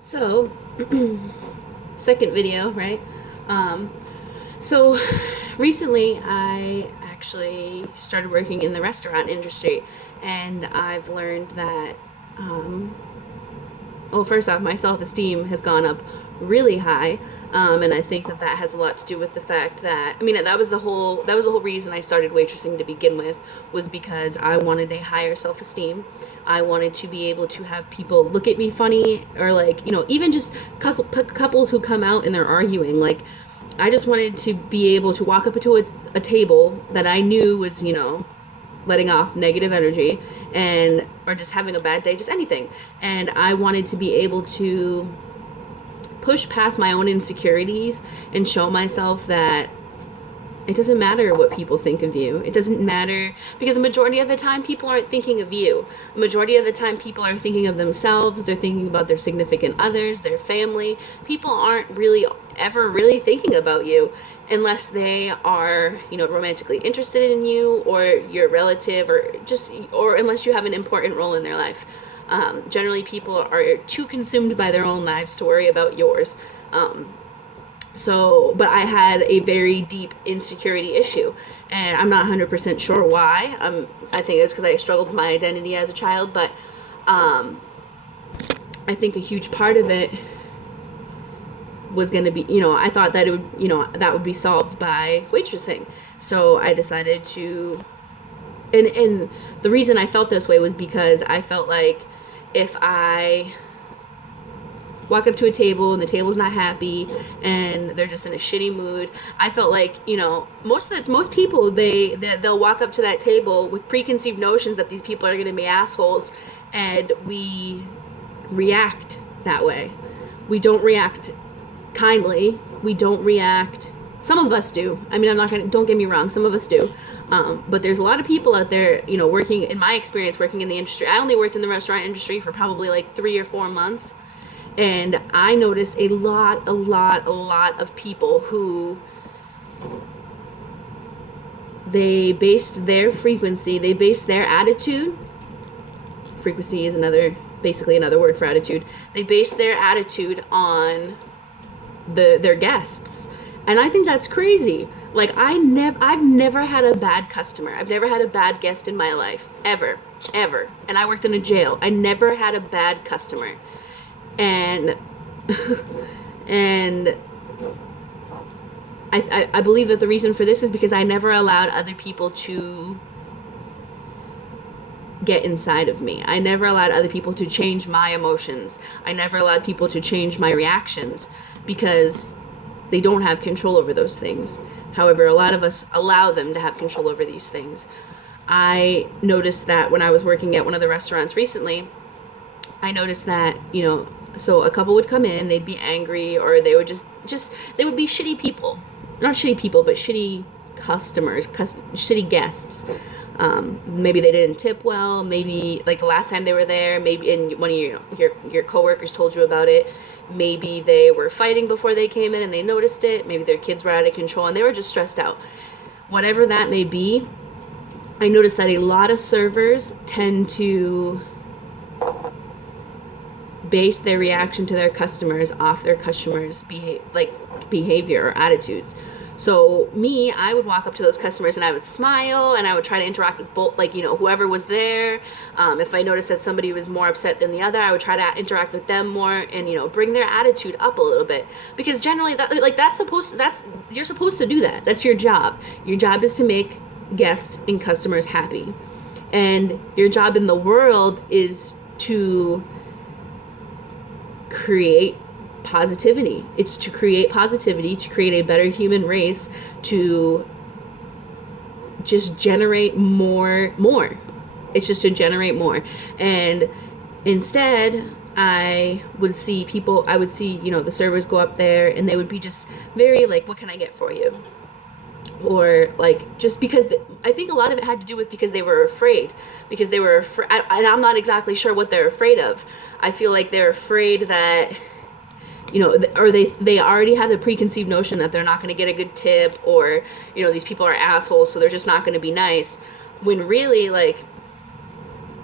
So, second video, right? Um, so, recently I actually started working in the restaurant industry, and I've learned that, um, well, first off, my self esteem has gone up really high, and I think that that has a lot to do with the fact that I mean that was the whole reason I started waitressing to begin with, was because I wanted a higher self esteem. I wanted to be able to have people look at me funny, or like even just couples who come out and they're arguing. Like, I just wanted to be able to walk up to a table that I knew was letting off negative energy, and or just having a bad day, just anything. And I wanted to be able to push past my own insecurities and show myself that it doesn't matter what people think of you. It doesn't matter, because a majority of the time people aren't thinking of you. A majority of the time people are thinking of themselves. They're thinking about their significant others, their family. People aren't really ever really thinking about you unless they are, romantically interested in you, or your relative, or unless you have an important role in their life. Generally, people are too consumed by their own lives to worry about yours. But I had a very deep insecurity issue, and I'm not 100% sure why. I think it's because I struggled with my identity as a child, but I think a huge part of it was going to be, I thought that it would, that would be solved by waitressing. So I decided to, and the reason I felt this way was because I felt like if I walk up to a table and the table's not happy and they're just in a shitty mood, I felt like, most people, they'll walk up to that table with preconceived notions that these people are going to be assholes, and we react that way. We don't react kindly. We don't react. Some of us do. I mean, don't get me wrong, some of us do. But there's a lot of people out there, working, in my experience, working in the industry. I only worked in the restaurant industry for probably like 3 or 4 months. And I noticed a lot of people who, they based their frequency, they based their attitude. Frequency is basically another word for attitude. They based their attitude on their guests. And I think that's crazy. Like, I've never had a bad customer. I've never had a bad guest in my life. Ever. And I worked in a jail. I never had a bad customer. And and I believe that the reason for this is because I never allowed other people to get inside of me. I never allowed other people to change my emotions. I never allowed people to change my reactions, because they don't have control over those things. However, a lot of us allow them to have control over these things. I noticed that when I was working at one of the restaurants recently, I noticed that, so a couple would come in, they'd be angry, or they would just they would be shitty people. Not shitty people, but shitty customers, shitty guests. Maybe they didn't tip well. Maybe, like, the last time they were there, maybe, and one of your coworkers told you about it. Maybe they were fighting before they came in and they noticed it. Maybe their kids were out of control and they were just stressed out. Whatever that may be, I noticed that a lot of servers tend to base their reaction to their customers off their customers' behavior or attitudes. So me, I would walk up to those customers and I would smile and I would try to interact with both, whoever was there. If I noticed that somebody was more upset than the other, I would try to interact with them more and bring their attitude up a little bit, because generally you're supposed to do that. That's your job. Your job is to make guests and customers happy, and your job in the world is to create positivity. It's to create positivity, to create a better human race, to just generate more. It's just to generate more. And instead, I would see, the servers go up there and they would be just very like, what can I get for you? Or like, just because I think a lot of it had to do with because they were afraid. And I'm not exactly sure what they're afraid of. I feel like they're afraid that, or they already have the preconceived notion that they're not going to get a good tip, or, these people are assholes, so they're just not going to be nice. When really, like,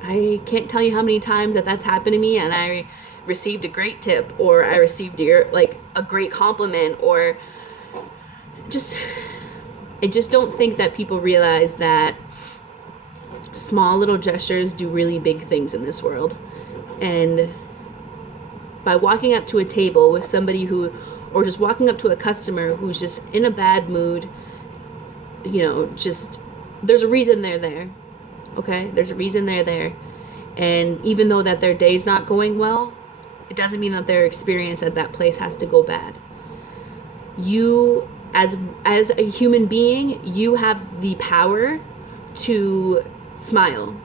I can't tell you how many times that's happened to me, and I received a great tip, or I received a great compliment, or just, I just don't think that people realize that small little gestures do really big things in this world. And by walking up to a table with somebody or just walking up to a customer who's just in a bad mood, just, there's a reason they're there. Okay? There's a reason they're there. And even though that their day's not going well, it doesn't mean that their experience at that place has to go bad. You, as a human being, you have the power to smile.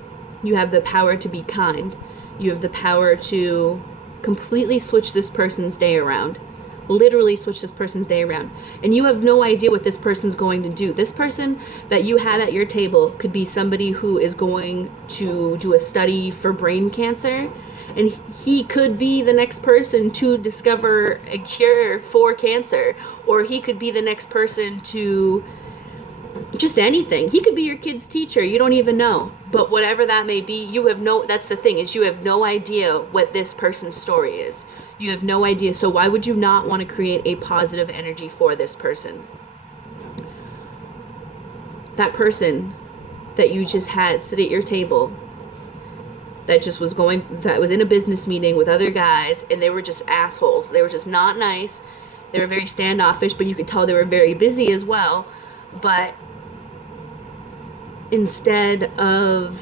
You have the power to be kind. You have the power to completely switch this person's day around. Literally switch this person's day around. And you have no idea what this person's going to do. This person that you have at your table could be somebody who is going to do a study for brain cancer, and he could be the next person to discover a cure for cancer, or he could be the next person to just anything. He could be your kid's teacher. You don't even know. But whatever that may be, that's the thing, is you have no idea what this person's story is. You have no idea. So why would you not want to create a positive energy for this person? That person that you just had sit at your table, that was in a business meeting with other guys, and they were just assholes. They were just not nice. They were very standoffish, but you could tell they were very busy as well. But instead of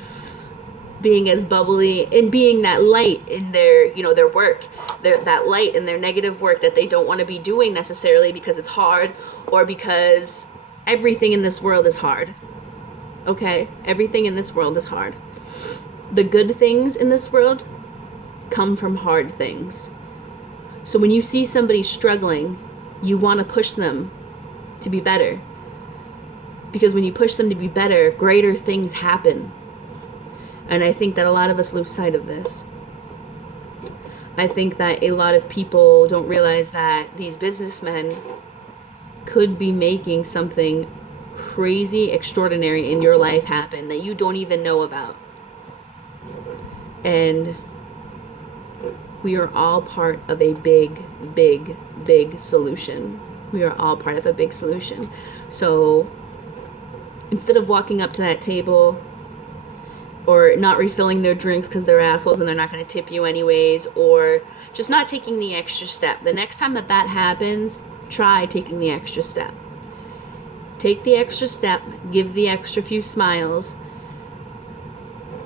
being as bubbly and being that light in their work, that light in their negative work that they don't want to be doing necessarily because it's hard, or because everything in this world is hard. Okay? Everything in this world is hard. The good things in this world come from hard things. So when you see somebody struggling, you want to push them to be better. Because when you push them to be better, greater things happen. And I think that a lot of us lose sight of this. I think that a lot of people don't realize that these businessmen could be making something crazy, extraordinary in your life happen that you don't even know about. And we are all part of a big, big, big solution. We are all part of a big solution. So instead of walking up to that table or not refilling their drinks because they're assholes and they're not going to tip you anyways, or just not taking the extra step, the next time that happens, try taking the extra step. Take the extra step, give the extra few smiles.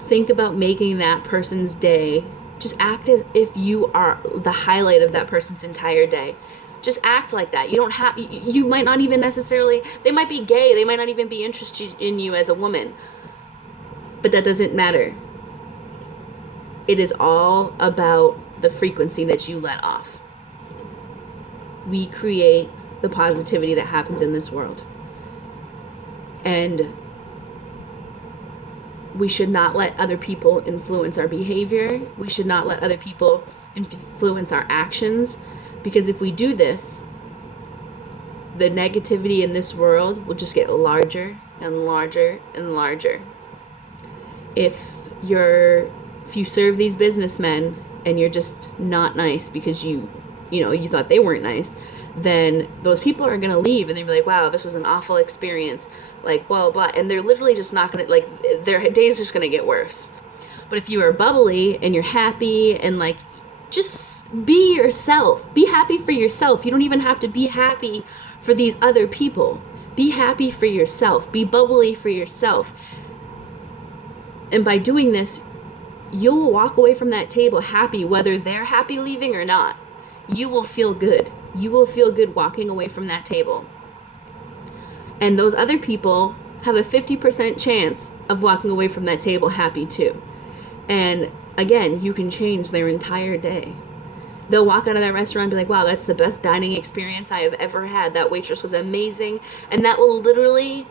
Think about making that person's day. Just act as if you are the highlight of that person's entire day. Just act like that. You might not even necessarily, they might be gay, they might not even be interested in you as a woman. But that doesn't matter. It is all about the frequency that you let off. We create the positivity that happens in this world. And we should not let other people influence our behavior. We should not let other people influence our actions. Because if we do this, the negativity in this world will just get larger and larger and larger. If you serve these businessmen and you're just not nice because you thought they weren't nice, then those people are going to leave and they'll be like, wow, this was an awful experience, like, blah, blah. And they're literally just not going to, their day's just going to get worse. But if you are bubbly and you're happy and just be yourself, be happy for yourself. You don't even have to be happy for these other people. Be happy for yourself. Be bubbly for yourself. And by doing this, you'll walk away from that table happy, whether they're happy leaving or not. You will feel good. You will feel good walking away from that table. And those other people have a 50% chance of walking away from that table happy too. And again, you can change their entire day. They'll walk out of that restaurant and be like, wow, that's the best dining experience I have ever had. That waitress was amazing. And that will literally,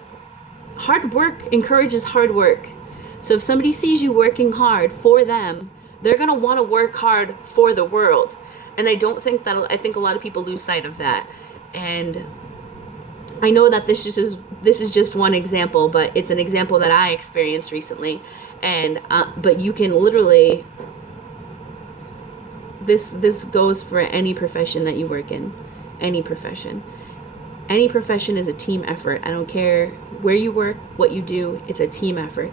hard work encourages hard work. So if somebody sees you working hard for them, they're going to want to work hard for the world. And I think a lot of people lose sight of that. And I know that this is just one example, but it's an example that I experienced recently. And but you can literally, this goes for any profession that you work in. Any profession. Any profession is a team effort. I don't care where you work, what you do, it's a team effort.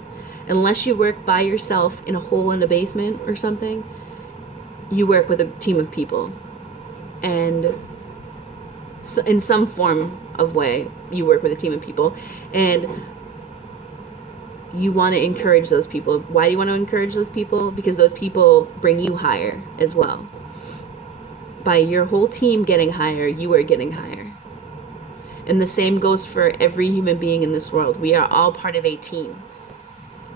Unless you work by yourself in a hole in a basement or something, you work with a team of people. And so in some form of way, you work with a team of people. And you want to encourage those people. Why do you want to encourage those people? Because those people bring you higher as well. By your whole team getting higher, you are getting higher. And the same goes for every human being in this world. We are all part of a team.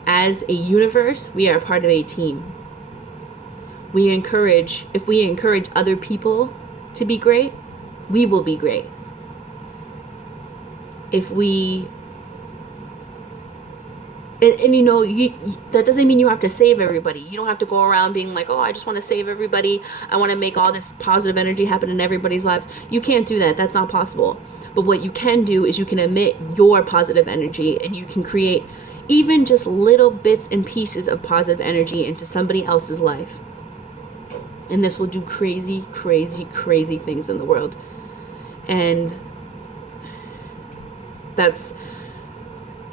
As a universe, we are part of a team. If we encourage other people to be great, we will be great. If we and you know, that doesn't mean you have to save everybody. You don't have to go around being like, oh, I just want to save everybody. I want to make all this positive energy happen in everybody's lives. You can't do that. That's not possible. But what you can do is you can emit your positive energy, and you can create even just little bits and pieces of positive energy into somebody else's life. And this will do crazy, crazy, crazy things in the world. And that's,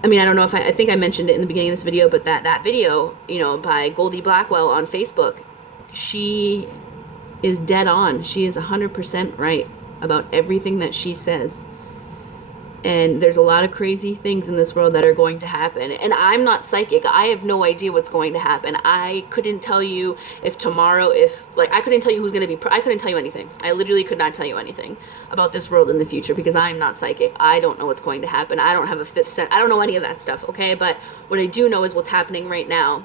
I mean, I don't know if I think I mentioned it in the beginning of this video, but that video, you know, by Goldie Blackwell on Facebook, she is dead on. She is 100% right about everything that she says. And there's a lot of crazy things in this world that are going to happen. And I'm not psychic. I have no idea what's going to happen. I couldn't tell you if tomorrow, I couldn't tell you who's going to be, I couldn't tell you anything. I literally could not tell you anything about this world in the future because I'm not psychic. I don't know what's going to happen. I don't have a fifth sense. I don't know any of that stuff, okay? But what I do know is what's happening right now.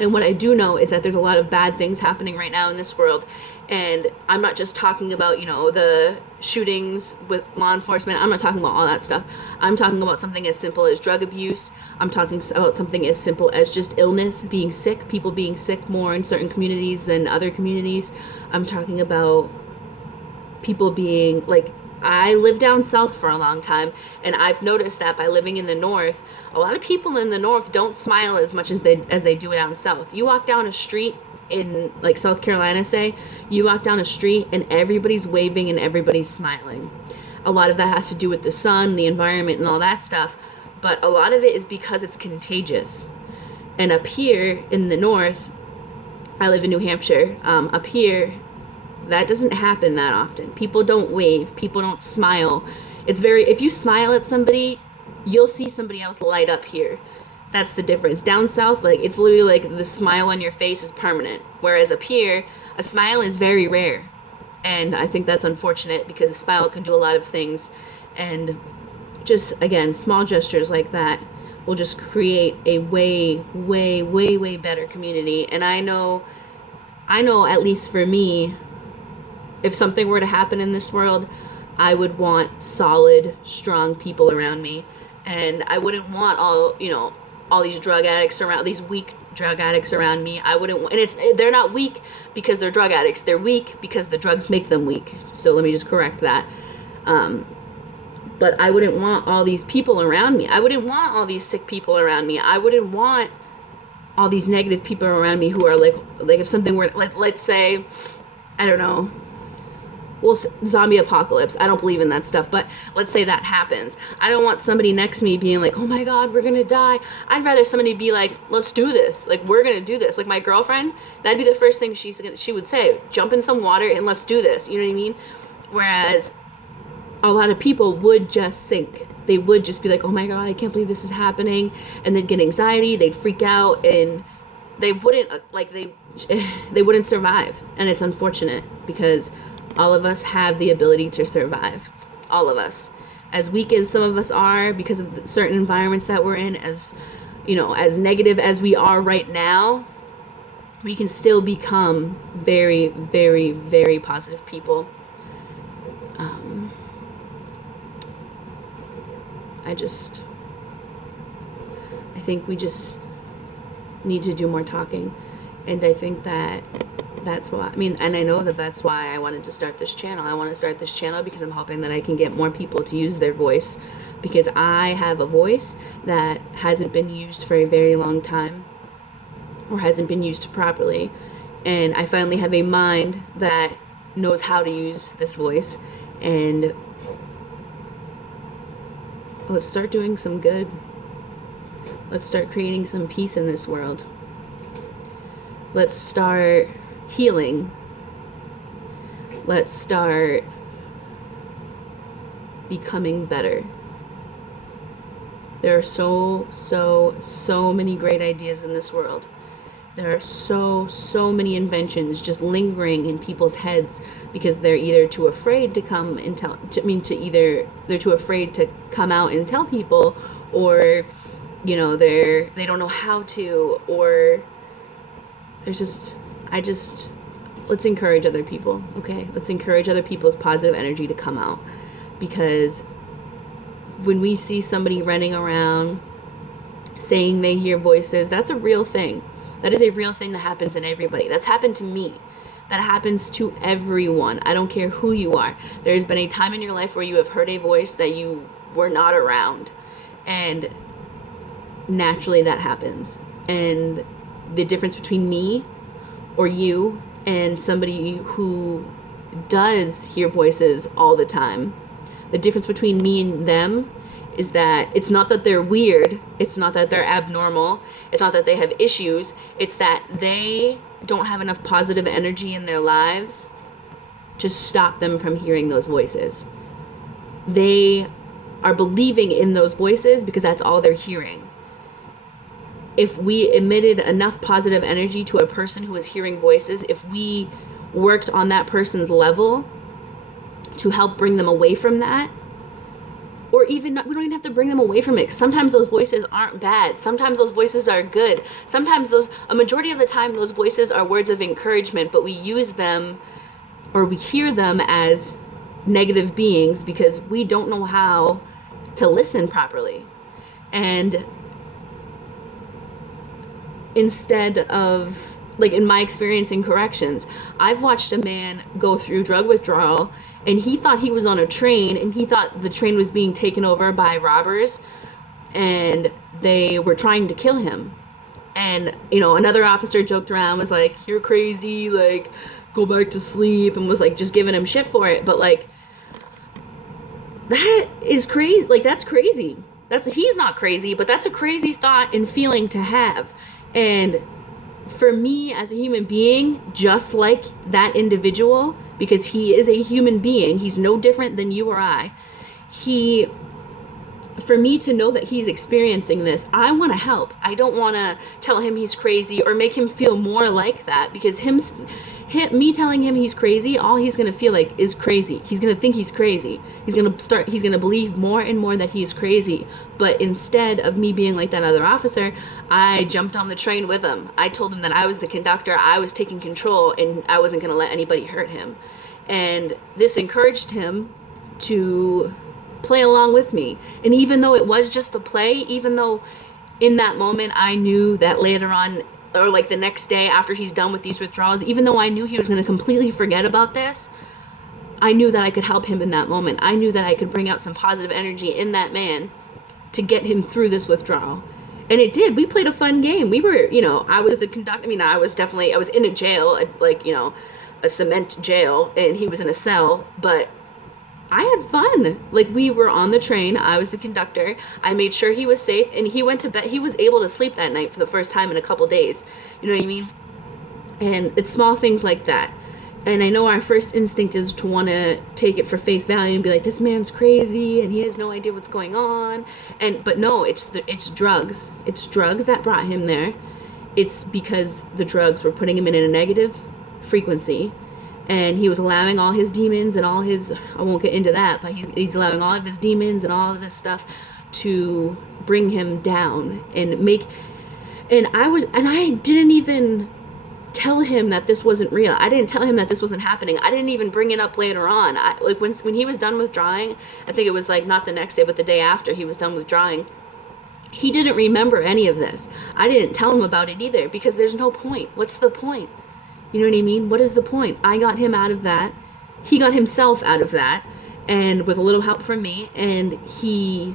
And what I do know is that there's a lot of bad things happening right now in this world. And I'm not just talking about, you know, the shootings with law enforcement. I'm not talking about all that stuff. I'm talking about something as simple as drug abuse. I'm talking about something as simple as just illness, being sick, people being sick more in certain communities than other communities. I'm talking about people being, like, I lived down south for a long time, and I've noticed that by living in the north, a lot of people in the north don't smile as much as they do down south. You walk down a street in, like, South Carolina, say, you walk down a street and everybody's waving and everybody's smiling. A lot of that has to do with the sun, the environment, and all that stuff, but a lot of it is because it's contagious. And up here in the north, I live in New Hampshire, up here, that doesn't happen that often. People don't wave. People don't smile. If you smile at somebody, you'll see somebody else light up here. That's the difference. Down south, like, it's literally like the smile on your face is permanent. Whereas up here, a smile is very rare. And I think that's unfortunate because a smile can do a lot of things. And just, again, small gestures like that will just create a way, way, way, way better community. And I know, at least for me, if something were to happen in this world, I would want solid, strong people around me. And I wouldn't want all these drug addicts around, these weak drug addicts around me. I wouldn't want, and they're not weak because they're drug addicts. They're weak because the drugs make them weak. So let me just correct that. But I wouldn't want all these people around me. I wouldn't want all these sick people around me. I wouldn't want all these negative people around me who are like if something were, like, let's say, I don't know, well, zombie apocalypse. I don't believe in that stuff, but let's say that happens. I don't want somebody next to me being like, oh my God, we're gonna die. I'd rather somebody be like, let's do this. Like, we're gonna do this. Like my girlfriend, that'd be the first thing she would say, jump in some water and let's do this. You know what I mean? Whereas a lot of people would just sink. They would just be like, oh my God, I can't believe this is happening. And they'd get anxiety, they'd freak out, and they wouldn't, they wouldn't survive. And it's unfortunate because all of us have the ability to survive. All of us. As weak as some of us are because of the certain environments that we're in, as, you know, as negative as we are right now, we can still become very, very, very positive people. I think we just need to do more talking. And I think that's why, and I know that's why I wanted to start this channel. I want to start this channel because I'm hoping that I can get more people to use their voice, because I have a voice that hasn't been used for a very long time, or hasn't been used properly. And I finally have a mind that knows how to use this voice. And let's start doing some good. Let's start creating some peace in this world. Let's start healing. Let's start becoming better. There are so many great ideas in this world. There are so many inventions just lingering in people's heads because they're either too afraid to come and tell, they're too afraid to come out and tell people, or, you know, they don't know how to, or let's encourage other people, okay? Let's encourage other people's positive energy to come out, because when we see somebody running around saying they hear voices, that's a real thing. That is a real thing that happens in everybody. That's happened to me. That happens to everyone. I don't care who you are. There's been a time in your life where you have heard a voice that you were not around. And naturally that happens. And the difference between me or you and somebody who does hear voices all the time, the difference between me and them is that it's not that they're weird, it's not that they're abnormal, it's not that they have issues, it's that they don't have enough positive energy in their lives to stop them from hearing those voices. They are believing in those voices because that's all they're hearing. If we emitted enough positive energy to a person who is hearing voices, if we worked on that person's level to help bring them away from that, or even not, we don't even have to bring them away from it. Sometimes those voices aren't bad. Sometimes those voices are good. Sometimes a majority of the time, those voices are words of encouragement, but we use them, or we hear them as negative beings because we don't know how to listen properly. And instead of, like in my experience in corrections, I've watched a man go through drug withdrawal, and he thought he was on a train, and he thought the train was being taken over by robbers, and they were trying to kill him. And, you know, another officer joked around, was like, "You're crazy, like, go back to sleep," and was like just giving him shit for it. But like, that is crazy. Like, that's crazy. He's not crazy, but that's a crazy thought and feeling to have. And for me as a human being, just like that individual, because he is a human being, he's no different than you or I, for me to know that he's experiencing this, I want to help. I don't want to tell him he's crazy or make him feel more like that, because me telling him he's crazy, all he's going to feel like is crazy. He's going to think he's crazy. He's going to believe more and more that he is crazy. But instead of me being like that other officer, I jumped on the train with him. I told him that I was the conductor, I was taking control, and I wasn't going to let anybody hurt him. And this encouraged him to play along with me. And even though it was just a play, even though in that moment I knew that later on, or like the next day after he's done with these withdrawals, even though I knew he was going to completely forget about this, I knew that I could help him in that moment. I knew that I could bring out some positive energy in that man to get him through this withdrawal. And it did. We played a fun game. We were, you know, I was the conductor. I mean, I was in a jail, like, you know, a cement jail, and he was in a cell, but I had fun. Like, we were on the train. I was the conductor. I made sure he was safe, and he went to bed. He was able to sleep that night for the first time in a couple days. You know what I mean? And it's small things like that. And I know our first instinct is to want to take it for face value and be like, this man's crazy and he has no idea what's going on. But no, it's drugs. It's drugs that brought him there. It's because the drugs were putting him in a negative frequency. And he was allowing all his demons and all his, I won't get into that, but he's allowing all of his demons and all of this stuff to bring him down and I didn't even tell him that this wasn't real. I didn't tell him that this wasn't happening. I didn't even bring it up later on. Like when he was done withdrawing, I think it was like not the next day, but the day after he was done withdrawing, he didn't remember any of this. I didn't tell him about it either, because there's no point. What's the point? You know what I mean? What is the point? I got him out of that. He got himself out of that, and with a little help from me, and he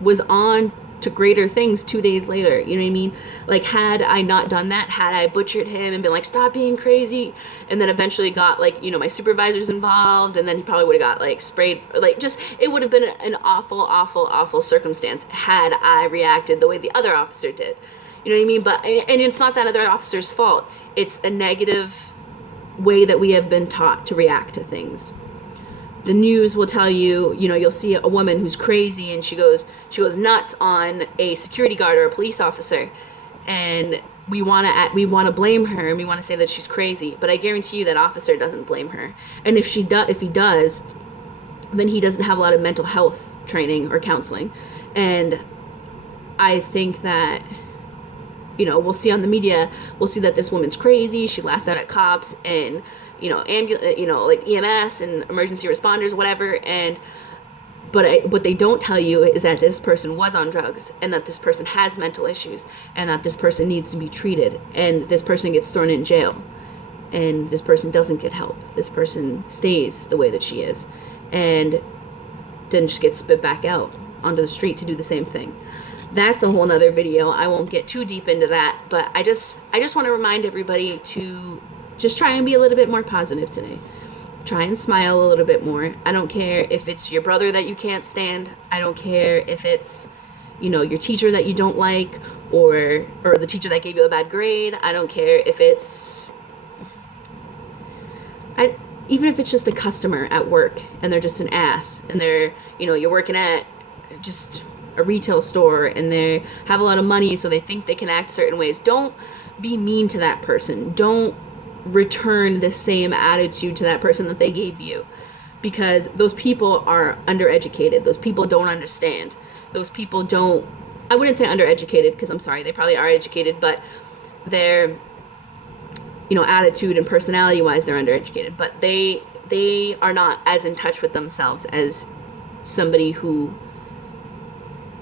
was on to greater things 2 days later. You know what I mean? Like, had I not done that, had I butchered him and been like, stop being crazy, and then eventually got, like, you know, my supervisors involved, and then he probably would have got, like, sprayed, like, just, it would have been an awful, awful, awful circumstance had I reacted the way the other officer did. You know what I mean? But, and it's not that other officer's fault. It's a negative way that we have been taught to react to things. The news will tell you, you know, you'll see a woman who's crazy and she goes nuts on a security guard or a police officer, and we want to blame her, and we want to say that she's crazy. But I guarantee you that officer doesn't blame her. And if he does, then he doesn't have a lot of mental health training or counseling. And I think that, you know, we'll see on the media, we'll see that this woman's crazy. She lashed out at cops and, you know, like EMS and emergency responders, whatever. And but what they don't tell you is that this person was on drugs, and that this person has mental issues, and that this person needs to be treated, and this person gets thrown in jail, and this person doesn't get help. This person stays the way that she is, and then just gets spit back out onto the street to do the same thing. That's a whole nother video. I won't get too deep into that, but I just want to remind everybody to just try and be a little bit more positive today. Try and smile a little bit more. I don't care if it's your brother that you can't stand. I don't care if it's, you know, your teacher that you don't like, or the teacher that gave you a bad grade. I don't care if it's, even if it's just a customer at work and they're just an ass, and they're, you know, you're working at just a retail store and they have a lot of money, so they think they can act certain ways. Don't be mean to that person. Don't return the same attitude to that person that they gave you, because those people are undereducated. Those people don't understand. Those people don't, I wouldn't say undereducated, because I'm sorry, they probably are educated, but their, you know, attitude and personality wise, they're undereducated, but they are not as in touch with themselves as somebody who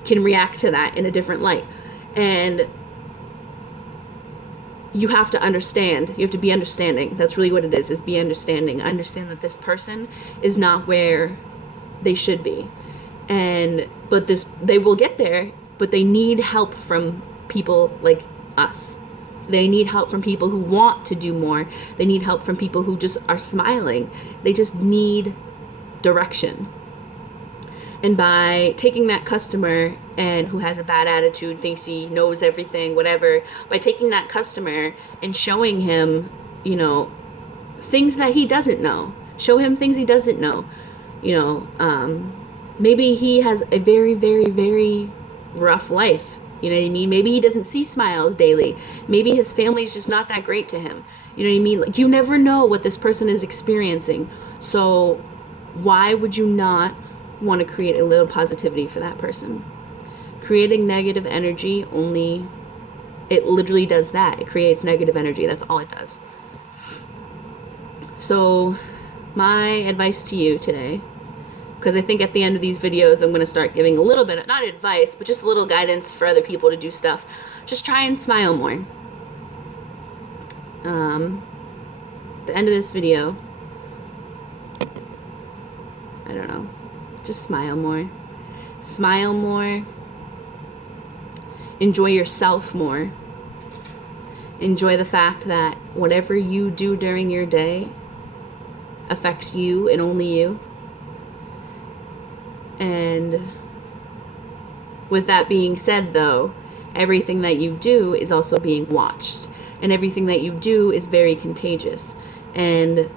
can react to that in a different light. And you have to understand. You have to be understanding. That's really what it is be understanding. Understand that this person is not where they should be. But they will get there, but they need help from people like us. They need help from people who want to do more. They need help from people who just are smiling. They just need direction. And by taking that customer and who has a bad attitude, thinks he knows everything, whatever, by taking that customer and showing him, you know, things that he doesn't know, show him things he doesn't know, you know, maybe he has a very, very, very rough life. You know what I mean? Maybe he doesn't see smiles daily. Maybe his family's just not that great to him. You know what I mean? Like, you never know what this person is experiencing. So why would you not want to create a little positivity for that person? Creating negative energy it literally does that. It creates negative energy. That's all it does. So my advice to you today, because I think at the end of these videos I'm going to start giving a little bit of, not advice, but just a little guidance for other people to do stuff. Just try and smile more. The end of this video, I don't know, just smile more. Smile more. Enjoy yourself more. Enjoy the fact that whatever you do during your day affects you and only you. And with that being said, though, everything that you do is also being watched. And everything that you do is very contagious. And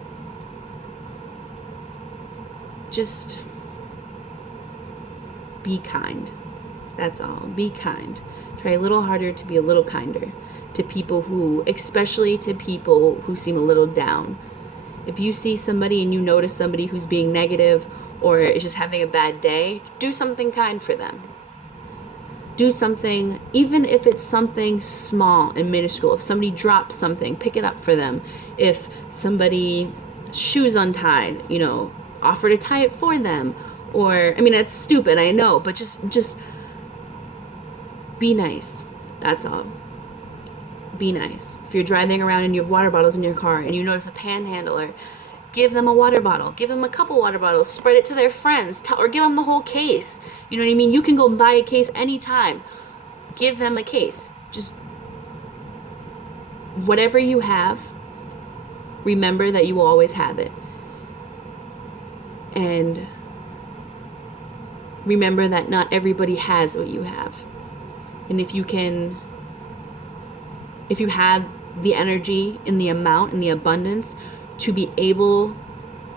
just be kind. That's all. Be kind. Try a little harder to be a little kinder to people who, especially to people who seem a little down. If you see somebody and you notice somebody who's being negative or is just having a bad day, do something kind for them. Do something, even if it's something small and minuscule. If somebody drops something, pick it up for them. If somebody shoes untied, you know, offer to tie it for them. Or, I mean, that's stupid, I know, but just be nice. That's all. Be nice. If you're driving around and you have water bottles in your car and you notice a panhandler Give them a water bottle. Give them a couple water bottles. Spread it to their friends. Or give them the whole case. You know what I mean? You can go buy a case anytime. Give them a case. Just whatever you have, remember that you will always have it. And remember that not everybody has what you have. And if you have the energy and the amount and the abundance to be able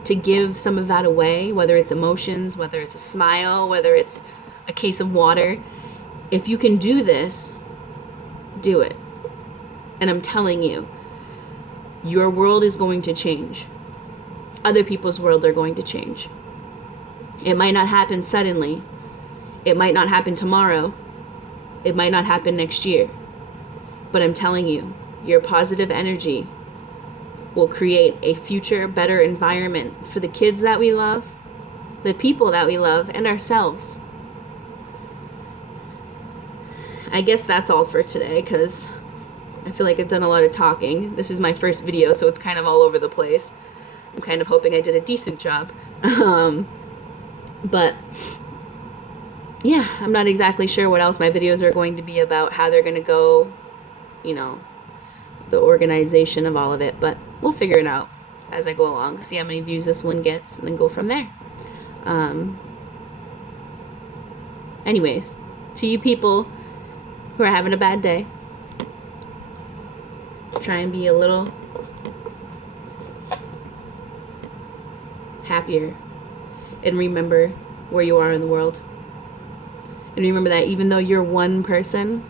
to give some of that away, whether it's emotions, whether it's a smile, whether it's a case of water, if you can do this, do it. And I'm telling you, your world is going to change. Other people's world are going to change. It might not happen suddenly. It might not happen tomorrow. It might not happen next year. But I'm telling you, your positive energy will create a future, better environment for the kids that we love, the people that we love, and ourselves. I guess that's all for today, because I feel like I've done a lot of talking. This is my first video, so it's kind of all over the place. I'm kind of hoping I did a decent job. But yeah, I'm not exactly sure what else my videos are going to be about, how they're going to go, you know, the organization of all of it, but we'll figure it out as I go along, see how many views this one gets, and then go from there. Anyways, to you people who are having a bad day, try and be a little happier, and remember where you are in the world, and remember that even though you're one person,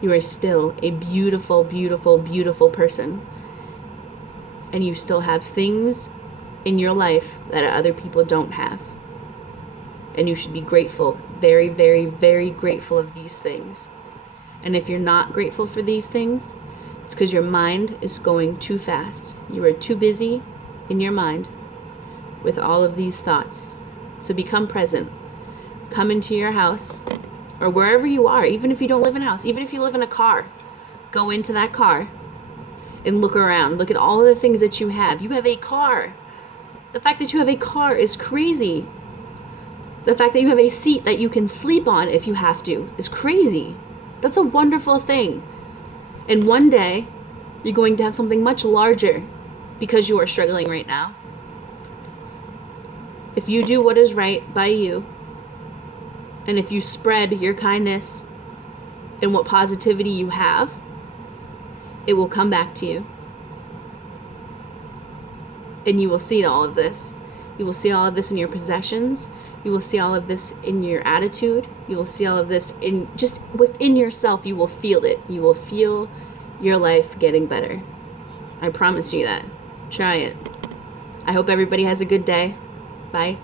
you are still a beautiful, beautiful, beautiful person. And you still have things in your life that other people don't have. And you should be grateful, very, very, very grateful of these things. And if you're not grateful for these things, it's because your mind is going too fast. You are too busy in your mind with all of these thoughts. So become present. Come into your house, or wherever you are, even if you don't live in a house, even if you live in a car, go into that car and look around. Look at all of the things that you have. You have a car. The fact that you have a car is crazy. The fact that you have a seat that you can sleep on if you have to is crazy. That's a wonderful thing. And one day, you're going to have something much larger because you are struggling right now. If you do what is right by you, and if you spread your kindness and what positivity you have, it will come back to you. And you will see all of this. You will see all of this in your possessions. You will see all of this in your attitude. You will see all of this in just within yourself. You will feel it. You will feel your life getting better. I promise you that. Try it. I hope everybody has a good day. Bye.